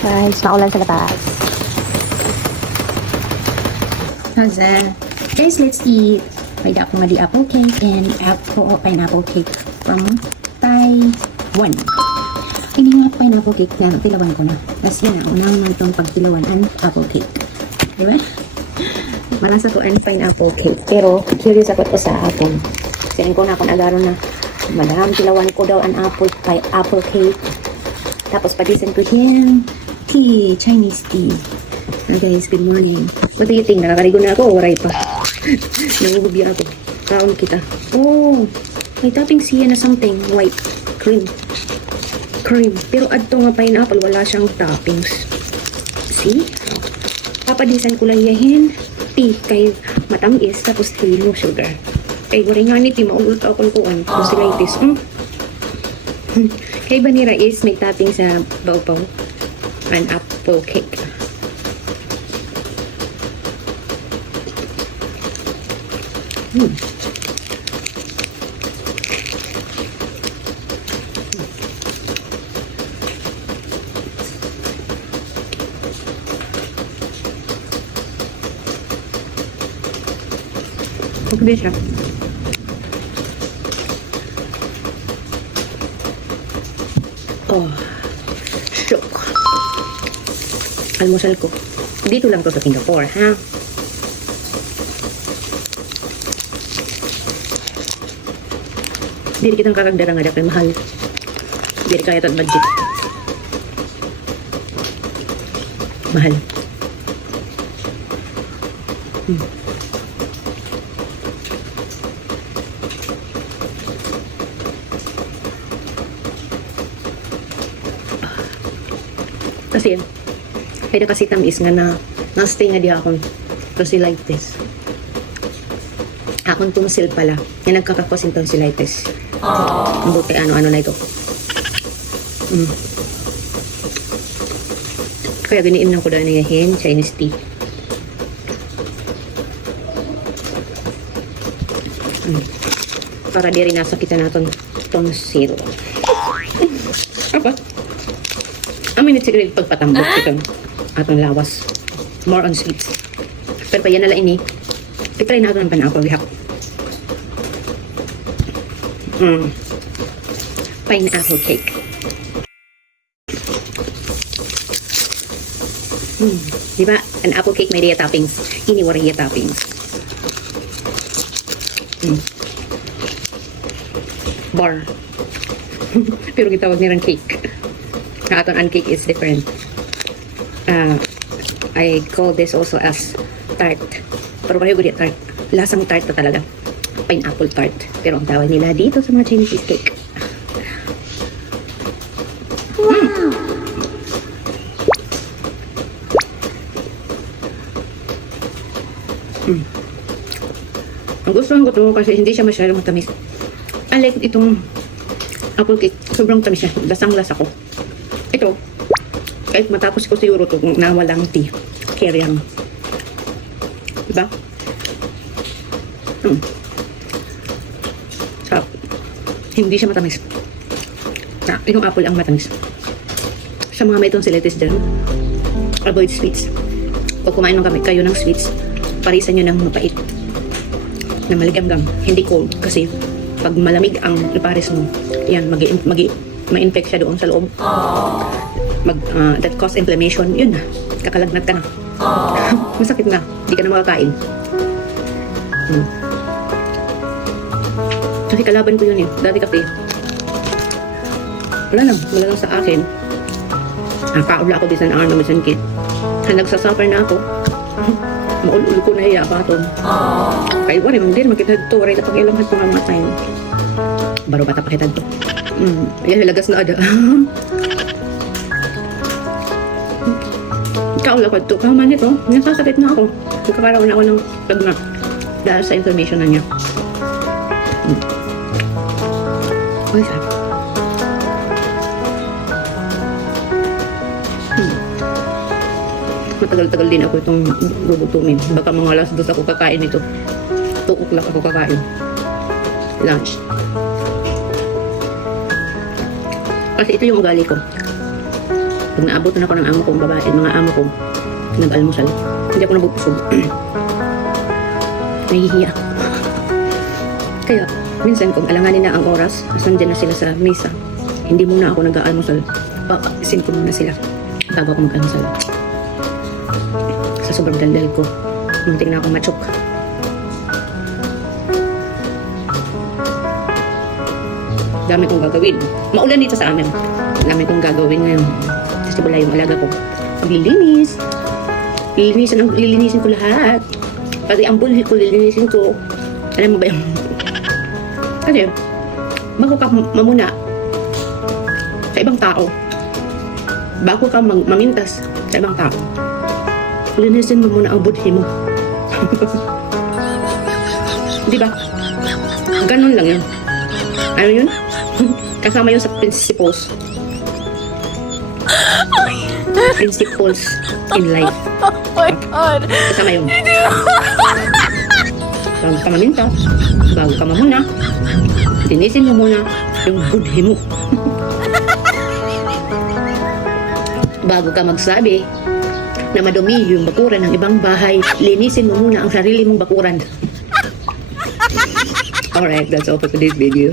Guys, maulan sa labas. How's that? Guys, let's eat. May ako nga di apple cake and pineapple cake from Taiwan. Hindi nga pineapple cake na tilawan ko na. Kasi yun na, unang naman itong pagtilawan ang apple cake. Diba? Malasa ko ang pineapple cake. Pero, curious ako po sa apple. Kasi ko na akong agaro na madam, tilawan ko daw ang apple cake. Tapos, patisan ko yan. Tea, Chinese tea. So guys, good morning. What do you think? Nakakarigo na ako o waray pa? Nangugubya ako. Kaon kita. Oh, may topping siya na something. White. Cream. Pero adto nga pineapple, wala siyang toppings. See? Papadisan ko lang yahin. Tea kay matamis. Tapos no sugar. Kay waray nga ni tea, maulot ako kuan. Tonsillitis. Kay vanilla is may topping sa baw-baw. An apple cake. Okay siya. Oh, shook. Almusal ko. Dito lang to sa Singapore, ha? Dili kitang kakagdara nga dapay mahal. Dili kaya tat budget. Mahal. Kasi kaya kasi tamis nga na stay nga di akong tonsillitis. Akong tonsil pala. Yan nagkakakos yung tonsillitis. Ang buti ano-ano na ito. Kaya giniin lang ko dahil na yahin, Chinese tea. Para di rin nasakitan natin tonsil. Apa? Amin na siguro pagpatambok itong atong lawas. More on sweets. Pero pa yan nala ini. I-try na ito ng pineapple wihak. Pineapple cake. Diba? An apple cake may diya toppings. Ini wala diya toppings. Bar. Pero gitawag nilang cake. Na atong cake is different. I call this also as tart. Pero pareho gudi tart. Lasang tart na talaga. Pineapple tart. Pero ang tawag nila dito sa mga Chinese cake. Wow! Ang gusto ko to kasi hindi siya masyadong matamis. Unlike itong apple cake, sobrang tamis siya. Lasang-lasa ko. Ito, kahit matapos ko siguro to kung nawalang tea, carry lang. Diba? Sarap. Hindi siya matamis. Yung apple ang matamis. Sa mga may tonsillitis dyan, avoid sweets. Kung kumain ng kayo ng sweets, parisan nyo ng mapait. Na maligamgam, hindi cold. Kasi pag malamig ang ipares mo, yan, ma-infect siya doon sa loob. That cause inflammation, yun na. Kakalagnat ka na. Masakit na. Hindi ka na makakain. Kasi kalaban ko yun eh. Dati kasi, wala lang sa akin. Kaula ako din sa naan naman sa kid. Nagsasuffer na ako. Maul-ul ko na iya paton. Kaya wala naman din, makita ito. Waray na pag-ilamhat pa nga mga time. Baro bata pa kita ito. Ayan, lagas na ada. Kaula ko ito. Kaman ito. Nasasakit na ako. Nagkakaroon na ako ng pagna. Dahil sa information na niya. Uy, sarap. Matagal-tagal din ako itong gugutumin. Baka mga alas 2 ako kakain ito. 2 o'clock ako kakain. Lunch. Kasi ito yung ugali ko. Pag naabutan ako ng amo kong babae, mga amo kong nag-almusal, hindi ako nabubusog. Nahihiya ako. Kaya, minsan kung alanganin na ang oras, nandiyan na sila sa mesa, hindi muna ako nag-aalmusal. Papakisin ko muna sila bago ako mag-almusal. Sa sobrang daldal ko, muntik na akong matsok. Dami kong gagawin. Maulan dito sa amin. Dami kong gagawin ngayon. Kasi wala yung alaga ko. Maglilinis. Lilinisin ko lahat. Pati ang bulhi ko, lilinisin ko. Alam mo ba yung... Kasi, bago ka mamuna sa ibang tao, bago ka mamintas sa ibang tao, linisin mo muna ang budhi mo. Di ba? Ganun lang yun. Ano yun? Kasama yun sa principles. Principles in life. Oh my God. Kasama yun. Bago ka maminta, bago ka mamuna, linisin mo muna yung budhi mo. Bago ka magsabi na madumi yung bakuran ng ibang bahay, linisin mo muna ang sarili mong bakuran. Alright, that's all for today's video.